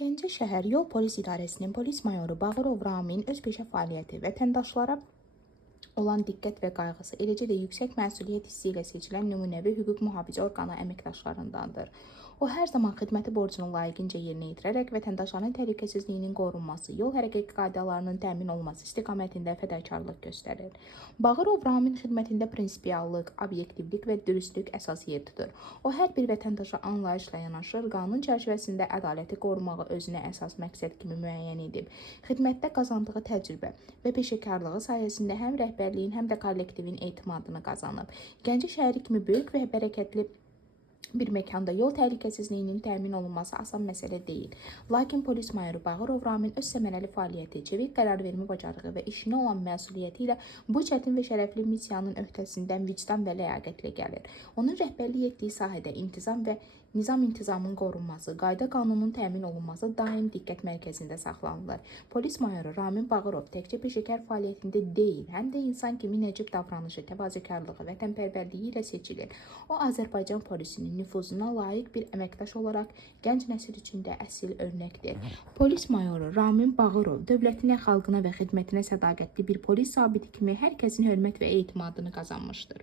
Gəncə şəhər Yol Polis İdarəsinin polis mayoru Bağırov Ramin öz peşə fəaliyyəti, vətəndaşlara olan diqqət və qayğısı, eləcə də yüksək məsuliyyət hissi ilə seçilən nümunəvi hüquq mühafizə orqanı əməkdaşlarındandır. O hər zaman xidməti borcunu layiqincə yerinə yetirərək vətəndaşların təhlükəsizliyinin qorunması, yol hərəkəti qaydalarının təmin olunması istiqamətində fədakarlıq göstərir. Bağırov Ramin xidmətində prinsipiallıq, obyektivlik və dürüstlük əsas yer tutur. O hər bir vətəndaşa anlayışla yanaşır, qanun çərçivəsində ədaləti qorumağı özünə əsas məqsəd kimi müəyyən edib. Xidmətdə qazandığı təcrübə və peşəkarlığı sayəsində həm rəhbərliyin, həm də kollektivin etimadını qazanıb. Gəncə şəhəri kimi böyük və bərəkətli bir məkanda yol təhlükəsizliyinin təmin olunması asan məsələ deyil. Lakin polis mayoru Bağırov Ramin öz səmərəli fəaliyyəti, çevik qərar vermə bacarığı və işinə olan məsuliyyəti ilə bu çətin və şərəfli missiyanın öhdəsindən vicdan və ləyaqətlə gəlir. Onun rəhbərlik etdiyi sahədə nizam-intizamın qorunması, qayda qanunun təmin olunması daim diqqət mərkəzində saxlanılır. Polis mayoru Ramin Bağırov təkcə peşəkar fəaliyyətində deyil, həm də insan kimi nəcib davranışı, təvazökarlığı, vətənpərvərliyi ilə seçilir. O, Azərbaycan polisinin nüfuzuna layiq bir əməkdaş olaraq gənc nəsil üçün də əsl örnəkdir. Polis mayoru Ramin Bağırov dövlətinə, xalqına və xidmətinə sədaqətli bir polis zabiti kimi hər kəsin hörmət və etimadını qazanmışdır.